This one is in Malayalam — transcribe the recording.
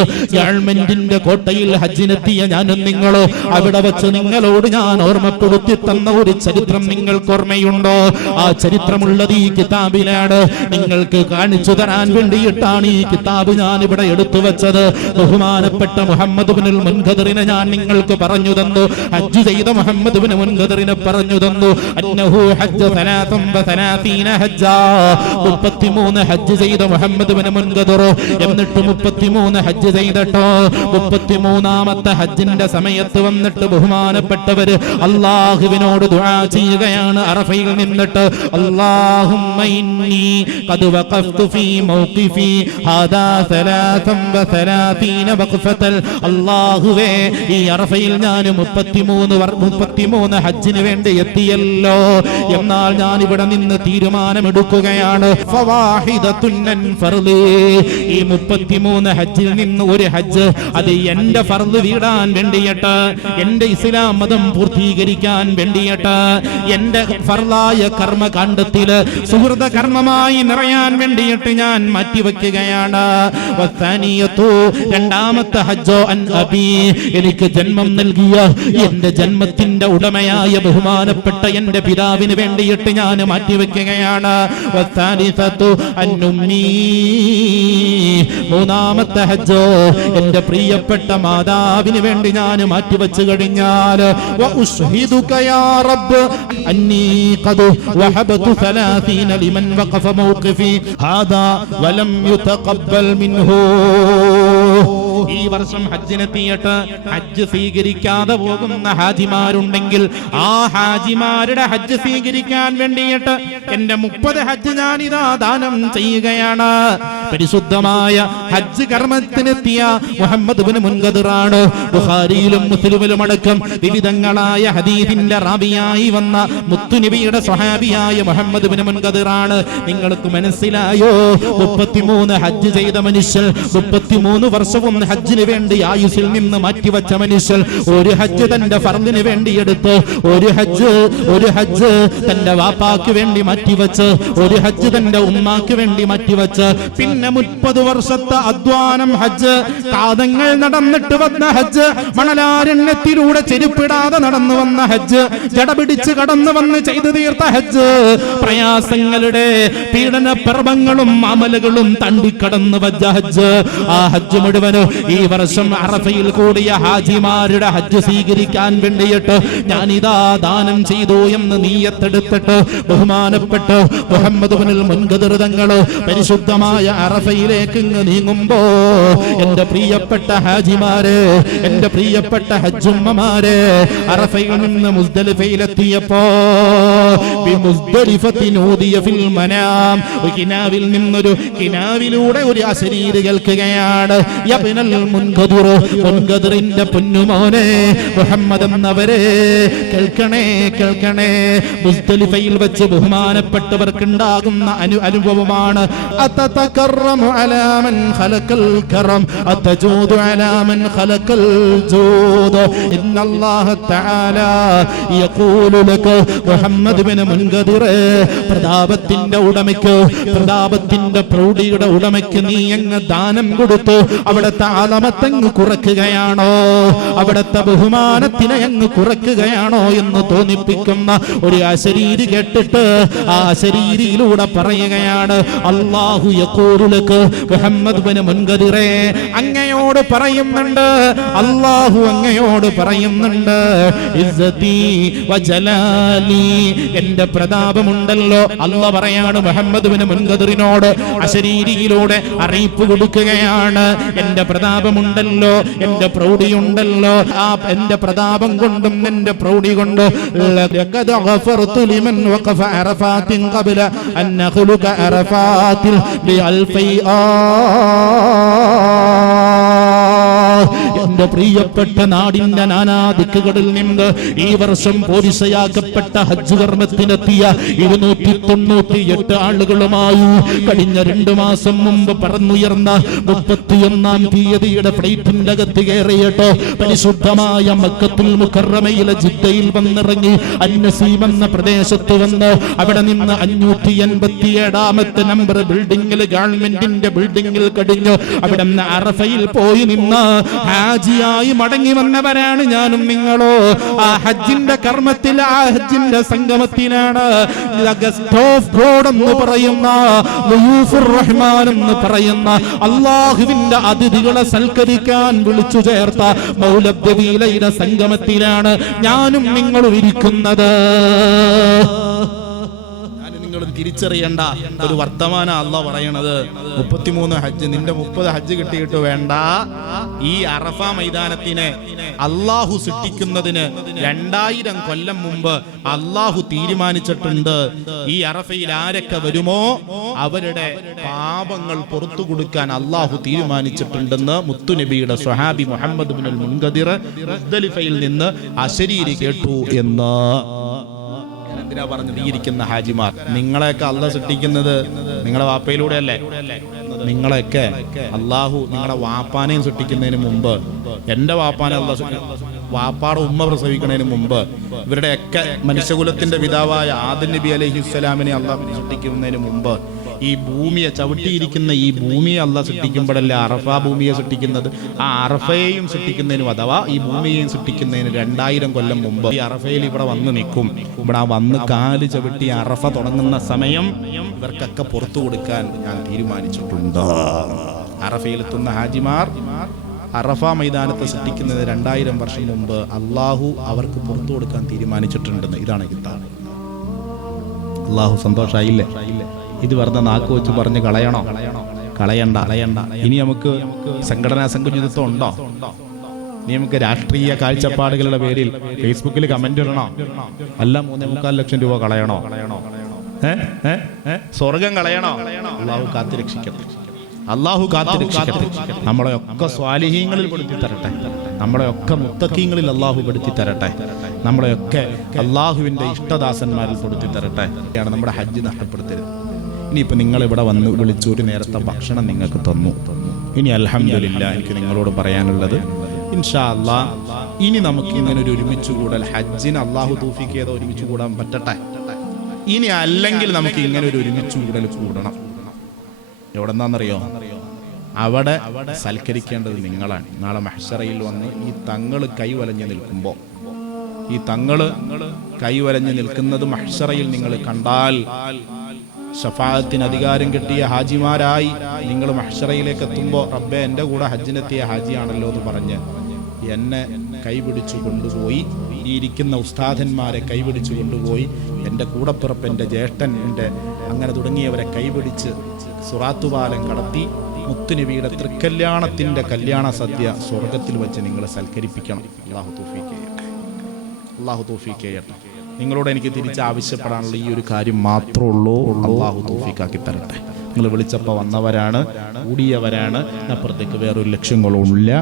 ഗവൺമെന്റിന്റെ കോട്ടയിൽ ഹജ്ജിനെത്തിയ ഞാനും നിങ്ങളോ അവിടെ വെച്ച് നിങ്ങളോട് ഞാൻ ഓർമ്മപ്പെടുത്തി തന്ന ഒരു ചരിത്രം നിങ്ങൾക്ക് ഓർമ്മയുണ്ടോ? ആ ചരിത്രമുള്ളത് ഈ കിതാബിലാണ്. നിങ്ങൾക്ക് കാണിച്ചു തരാൻ വേണ്ടിയിട്ടാണ് ഈ കിതാബ് ഞാൻ ഇവിടെ എടുത്തു വെച്ചത്. ബഹുമാനപ്പെട്ട മുഹമ്മദ് ബിനുൽ മുൻഖദറിനെ ഞാൻ നിങ്ങൾക്ക് പറഞ്ഞു തന്നു. ഹജ്ജ് ചെയ്ത മുഹമ്മദ് ബിൻ മുൻഖദറിനെ പറഞ്ഞു തന്നു. അന്നഹു ഹജ്ജ ഹജ്ജാ. 33 ഹജ്ജ് ചെയ്ത മുഹമ്മദ് ബിൻ മുൻഖദറോ എന്നിട്ട് 33 ഹജ്ജ് ചെയ്തിട്ടോ? 33ാമത്തെ ഹജ്ജിന്റെ സമയത്ത് വന്നിട്ട് ബഹുമാനപ്പെട്ടവര് അള്ളാഹുവിനോട് ദുആ ചെയ്യുകയാണ് അറഫയിൽ നിന്നിട്ട്. അല്ലാഹുമ്മ ഇന്നി ഖദ് ഫീ മൗഖിഫി ഹാദാ സലാസം വസലാസീന വഖഫത്തൽ അല്ലാഹുവേ ഈ അറഫയിൽ ഞാൻ 33 വർ 33 ഹജ്ജിന് വേണ്ടി എത്തിയല്ലോ. എന്നാൽ ഞാൻ ഇവിടെ നിന്ന് തീരുമാനമെടുക്കുകയാണ്. ഫവാഹിദത്തുൻ അൻ ഫർളി. ഈ 33 ഹജ്ജിൽ നിന്ന് ഒരു ഹജ്ജ് അത് എന്റെ ഫർദ് വീടാൻ വേണ്ടിയിട്ട് എന്റെ ഇസ്ലാം മതം പൂർത്തീകരിക്കാൻ വേണ്ടിയിട്ട് എന്റെ ഫർദായ കർമ്മ കർമ്മകാണ്ഡത്തിൽ സുഹൃത കർമ്മമായി നിറയാൻ വേണ്ടിയിട്ട് ഞാൻ മാറ്റിവെക്കുകയാണ് രണ്ടാമത്തെ ഹജ്ജോ അൻ എനിക്ക് ജന്മം നൽകിയ എന്റെ ജന്മത്തിന്റെ ഉടമയായ ബഹുമാനപ്പെട്ട എന്റെ പിതാവിന് വേണ്ടിയിട്ട് ഞാൻ മാറ്റിവെക്കുകയാണ്. മൂന്നാമത്തെ ഹജ്ജോ എന്റെ പ്രിയപ്പെട്ട മാതാവിന് വേണ്ടി ഞാൻ മാറ്റിവെച്ചു കഴിഞ്ഞാൽ وأشهدك يا رب أني قد وهبت ثلاثين لمن وقف موقفي هذا ولم يتقبل منه ഈ വർഷം ഹജ്ജിനെത്തിയിട്ട് ഹജ്ജ് സ്വീകരിക്കാതെ പോകുന്ന ഹാജിമാരുണ്ടെങ്കിൽ ആ ഹാജിമാരുടെ ഹജ്ജ് സ്വീകരിക്കാൻ വേണ്ടിയിട്ട് എന്റെ മുപ്പത് ഹജ്ജ് ഞാൻ ഞാനിതാ ദാനം ചെയ്യുകയാണ്. പരിശുദ്ധമായ ഹജ്ജ് കർമ്മത്തിനെത്തിയ മുഹമ്മദ് മുൻകതിറാണ് ബുഹാരിയിലും മുസ്ലിമിലും അടക്കം വിവിധങ്ങളായ ഹദീദിന്റെ റാബിയായി വന്ന മുത്തുനബിയുടെ സ്വഹാബിയായ മുഹമ്മദ് ബിൻ മുൻകതിറാണ് നിങ്ങൾക്ക് മനസ്സിലായോ? മുപ്പത്തിമൂന്ന് ഹജ്ജ് ചെയ്ത മനുഷ്യൻ മുപ്പത്തിമൂന്ന് വർഷവും ഹജ്ജിന് വേണ്ടി ആയുസിൽ നിന്ന് മാറ്റിവെച്ച മനുഷ്യൻ ഒരു ഹജ്ജ് തന്റെ ഫർദിന് വേണ്ടി എടുത്ത്. ഒരു ഹജ്ജ് ഒരു ഹജ്ജ് തന്റെ വാപ്പാക്ക് വേണ്ടി മാറ്റിവെച്ച്. ഒരു ഹജ്ജ് തന്റെ ഉമ്മാക്ക് വേണ്ടി മാറ്റിവെച്ച്. പിന്നെ മുപ്പത് വർഷത്തെ അധ്വാനം ഹജ്ജ്. കാതങ്ങൾ നടന്നിട്ട് വന്ന ഹജ്ജ്. മണലാരണ്യത്തിലൂടെ ചെരുപ്പിടാതെ നടന്നു വന്ന ഹജ്ജ്. ജട പിടിച്ച് കടന്നു വന്ന് ചെയ്തു തീർത്ത ഹജ്ജ്. പ്രയാസങ്ങളുടെ പീഡന പർവങ്ങളും അമലുകളും തണ്ടിക്കടന്നു വച്ച ഹജ്ജ്. ആ ഹജ്ജ് മുഴുവനും ഈ വർഷം അറഫയിൽ കൂടിയ ഹാജിമാരുടെ ഹജ്ജ് സ്വീകരിക്കാൻ വേണ്ടിയിട്ട് ഞാൻ ഇതാ ദാനം ചെയ്തു എന്ന് നീയത്തെടുത്തിട്ട് ബഹുമാനപ്പെട്ട് മുഹമ്മദ് ബിനുൽ മുൻകതിർതങ്ങൾ പരിശുദ്ധമായ അറഫയിലേക്ക് നീങ്ങുമ്പോ എന്റെ പ്രിയപ്പെട്ട ഹാജിമാരെ എന്റെ പ്രിയപ്പെട്ട ഹജ്ജുമ്മമാരെ അറഫയിൽ നിന്ന് മുസ്ദലിഫയിലെത്തിയപ്പോ കിനാവിൽ നിന്നൊരു കിനാവിലൂടെ ഒരു അശരീര് കേൾക്കുകയാണ്. മുൻകദിർ മുൻകദിറിന്റെ പൊന്നുമോനെ മുഹമ്മദ് എന്നവരെ കേൾക്കണേ കേൾക്കണേ. മുസ്തലിഫയിൽ വെച്ച് ബഹുമാനപ്പെട്ടവർക്കുണ്ടാകുന്ന അനു അനുഭവമാണ്. പ്രതാപത്തിന്റെ ഉടമയ്ക്ക് പ്രതാപത്തിന്റെ പ്രൗഢിയുടെ ഉടമയ്ക്ക് നീ അങ്ങ് ദാനം കൊടുത്തു. അവിടുത്തെ ആലമത്തങ്ങ് കുറക്കുകയാണോ അവിടുത്തെ ബഹുമാനത്തിനെ അങ്ങ് കുറക്കുകയാണോ എന്ന് തോന്നിപ്പിക്കുന്ന ഒരു അശരീരി കേട്ടിട്ട് ആ അശരീരിയിലൂടെ പറയുകയാണ് അള്ളാഹു യക്കൂറുലക്ക് മുഹമ്മദ് മുൻകതിറേ മുൻകദിറേ അങ്ങയോട് പറയുന്നുണ്ട്. അള്ളാഹു അങ്ങയോട് പറയുന്നുണ്ട്. എന്റെ പ്രതാപമുണ്ടല്ലോ. അല്ല പറയാണ് മുഹമ്മദ് മുൻകതിറിനോട് അശരീരിയിലൂടെ അറിയിപ്പ് കൊടുക്കുകയാണ്. എന്റെ പ്രതാപമുണ്ടല്ലോ എന്റെ പ്രൗഢിയുണ്ടല്ലോ. ആ എന്റെ പ്രതാപം കൊണ്ടും എന്റെ പ്രൗഢി കൊണ്ടും അറഫാത്തിൽ oh. എന്റെ പ്രിയപ്പെട്ട നാടിന്റെ നാനാ ദിക്കുകളിൽ നിന്ന് ഈ വർഷം പോലീസയാക്കപ്പെട്ട ഹജ്ജ് കർമ്മത്തിനെത്തിയ ഇരുന്നൂറ്റി തൊണ്ണൂറ്റി എട്ട് ആളുകളുമായി കഴിഞ്ഞ രണ്ടു മാസം മുമ്പ് പറന്നുയർന്ന മുപ്പത്തിയൊന്നാം തീയതിയുടെ ഫ്ലൈറ്റിന്റെ അകത്ത് കയറിയിട്ട് പരിശുദ്ധമായ മക്കത്തുൽ മുക്കറമയിലെ ജിദ്ദയിൽ വന്നിറങ്ങി അന്നസീം എന്ന പ്രദേശത്ത് വന്ന് അവിടെ നിന്ന് അഞ്ഞൂറ്റി എൺപത്തി ഏഴാമത്തെ നമ്പർ ബിൽഡിംഗിൽ ഗവൺമെന്റിന്റെ ബിൽഡിംഗിൽ കടിഞ്ഞു. അവിടെ നിന്ന് അറഫയിൽ പോയി നിന്ന് ഹാജിയായി മടങ്ങി വന്നവരാണ് ഞാനും നിങ്ങളോ. ആ ഹജ്ജിന്റെ കർമ്മത്തിൽ ആ ഹജ്ജിന്റെ സംഗമത്തിലാണ് എന്ന് പറയുന്ന റഹ്മാൻ എന്ന് പറയുന്ന അള്ളാഹുവിന്റെ അതിഥികളെ സൽക്കരിക്കാൻ വിളിച്ചു ചേർത്ത മൗലബ്ദീലയുടെ സംഗമത്തിലാണ് ഞാനും നിങ്ങളും ഇരിക്കുന്നത്. തിരിച്ചറിയേണ്ട ഒരു വർത്തമാന അല്ല പറയണത്. മുപ്പത്തിമൂന്ന് ഹജ്ജ് നിന്റെ മുപ്പത് ഹജ്ജ് കിട്ടിയിട്ട് വേണ്ട. ഈ അറഫ മൈതാനത്തിനെ അള്ളാഹു സൃഷ്ടിക്കുന്നതിന് രണ്ടായിരം കൊല്ലം മുമ്പ് അള്ളാഹു തീരുമാനിച്ചിട്ടുണ്ട്. ഈ അറഫയിൽ ആരൊക്കെ വരുമോ? അവരുടെ പാപങ്ങൾ പുറത്തു കൊടുക്കാൻ അള്ളാഹു തീരുമാനിച്ചിട്ടുണ്ടെന്ന് മുത്തുനബിയുടെ സ്വഹാബി മുഹമ്മദ് ബിൻ മുൻകദിർ മുസ്ദലിഫയിൽ നിന്ന് അശരീരി കേട്ടു എന്ന്. എന്തിനാ ഹാജിമാർ? നിങ്ങളെയൊക്കെ അല്ല സൃഷ്ടിക്കുന്നത് നിങ്ങളെ വാപ്പയിലൂടെയല്ലേ? നിങ്ങളെയൊക്കെ അള്ളാഹു നിങ്ങളെ വാപ്പാനെയും സൃഷ്ടിക്കുന്നതിന് മുമ്പ് എന്റെ വാപ്പാനെ അല്ല വാപ്പാടെ ഉമ്മ പ്രസവിക്കുന്നതിന് മുമ്പ് ഇവരുടെയൊക്കെ മനുഷ്യകുലത്തിന്റെ പിതാവായ ആദിൻ നബി അലഹി ഇസ്ലാമിനെ അള്ളാഹു സൃഷ്ടിക്കുന്നതിന് മുമ്പ് ഈ ഭൂമിയെ ചവിട്ടിയിരിക്കുന്ന ഈ ഭൂമിയെ അല്ല സൃഷ്ടിക്കുമ്പോഴല്ലേ അറഫ ഭൂമിയെ സൃഷ്ടിക്കുന്നത്? ആ അറഫയെയും സൃഷ്ടിക്കുന്നതിനും അഥവാ ഈ ഭൂമിയെയും സൃഷ്ടിക്കുന്നതിന് രണ്ടായിരം കൊല്ലം മുമ്പ് ഈ അറഫയിൽ ഇവിടെ വന്ന് നിൽക്കും. ഇവിടെ വന്ന് കാൽ ചവിട്ടി അറഫ തുടങ്ങുന്ന സമയം ഇവർക്കൊക്കെ പുറത്തു കൊടുക്കാൻ ഞാൻ തീരുമാനിച്ചിട്ടുണ്ട്. അറഫയിലെത്തുന്ന ഹാജിമാർ അറഫ മൈതാനത്തെ സൃഷ്ടിക്കുന്നത് രണ്ടായിരം വർഷം മുമ്പ് അള്ളാഹു അവർക്ക് പുറത്തു കൊടുക്കാൻ തീരുമാനിച്ചിട്ടുണ്ടെന്ന് ഇതാണ് കിത്താണ് അള്ളാഹു സന്തോഷായില്ലേ? ഇത് വെറുതെ നാക്ക് വെച്ച് പറഞ്ഞ് കളയണോ? കളയണ്ട. കളയണ്ട ഇനി നമുക്ക് സംഘടനാ സംഘുചിതത്വം ഉണ്ടോ? ഇനി നമുക്ക് രാഷ്ട്രീയ കാഴ്ചപ്പാടുകളുടെ പേരിൽ ഫേസ്ബുക്കിൽ കമന്റ് ഇടണോ? അല്ല മൂന്നേ മുക്കാൽ ലക്ഷം രൂപ കളയണോ? സ്വർഗം കളയണോ? അള്ളാഹു കാത്തിരക്ഷിക്കട്ടെ അള്ളാഹു കാത്തിരക്ഷിക്കട്ടെ നമ്മളെ ഒക്കെ സ്വാലിഹീങ്ങളിൽ പെടുത്തി തരട്ടെ. നമ്മളെ ഒക്കെ മുത്തക്കീങ്ങളിൽ അള്ളാഹു പെടുത്തി തരട്ടെ. നമ്മളെയൊക്കെ അള്ളാഹുവിന്റെ ഇഷ്ടദാസന്മാരിൽ പെടുത്തി തരട്ടെ. നമ്മുടെ ഹജ്ജ് നഷ്ടപ്പെടുത്തരുത്. ഇനിയിപ്പോൾ നിങ്ങൾ ഇവിടെ വന്ന് വിളിച്ചു ഒരു നേരത്തെ ഭക്ഷണം നിങ്ങൾക്ക് തന്നു. ഇനി അലഹമില്ല എനിക്ക് നിങ്ങളോട് പറയാനുള്ളത് ഇൻഷാ ഇനി നമുക്ക് ഇങ്ങനെ ഒരു ഒരുമിച്ച് കൂടൽ ഹജ്ജിന് അള്ളാഹു തൂഫിക്ക് ചെയ്ത ഒരുമിച്ച് കൂടാൻ പറ്റട്ടെ? ഇനി അല്ലെങ്കിൽ നമുക്ക് ഇങ്ങനെ ഒരു ഒരുമിച്ച് കൂടൽ കൂടണം. എവിടെന്നാന്നറിയോ? അവിടെ സൽക്കരിക്കേണ്ടത് നിങ്ങളാണ്. നാളെ മഹ്ഷറയിൽ വന്ന് ഈ തങ്ങൾ കൈവലഞ്ഞ് നിൽക്കുമ്പോൾ ഈ തങ്ങൾ കൈവലഞ്ഞ് നിൽക്കുന്നത് മഹ്ഷറയിൽ നിങ്ങൾ കണ്ടാൽ ഷഫാഅത്തിന് അധികാരം കിട്ടിയ ഹാജിമാരായി നിങ്ങൾ മഹ്ഷറയിലേക്ക് എത്തുമ്പോൾ റബ്ബെ എന്റെ കൂടെ ഹജ്ജിനെത്തിയ ഹാജിയാണല്ലോ എന്ന് പറഞ്ഞ് എന്നെ കൈപിടിച്ചു കൊണ്ടുപോയി ഈ ഇരിക്കുന്ന ഉസ്താദന്മാരെ കൈപിടിച്ചു കൊണ്ടുപോയി എന്റെ കൂടപ്പിറപ്പ് എന്റെ ജ്യേഷ്ഠൻ എന്റെ അങ്ങനെ തുടങ്ങിയവരെ കൈപിടിച്ച് സുറാത്തുപാലം കടത്തി മുത്തുനബിയുടെ തൃക്കല്യാണത്തിന്റെ കല്യാണ സദ്യ സ്വർഗത്തിൽ വെച്ച് നിങ്ങൾ സൽക്കരിപ്പിക്കണം. അള്ളാഹു തൗഫീഖ് ചെയ്യട്ടെ. അള്ളാഹു തൗഫീഖ് ചെയ്യട്ടെ. നിങ്ങളോട് എനിക്ക് തിരിച്ച് ആവശ്യപ്പെടാനുള്ള ഈ ഒരു കാര്യം മാത്രമേ ഉള്ളൂ അള്ളാഹു തൗഫീഖാക്കി തരട്ടെ. നിങ്ങൾ വിളിച്ചപ്പോൾ വന്നവരാണ് കൂടിയവരാണ്. അപ്പുറത്തേക്ക് വേറൊരു ലക്ഷ്യങ്ങളും ഇല്ല.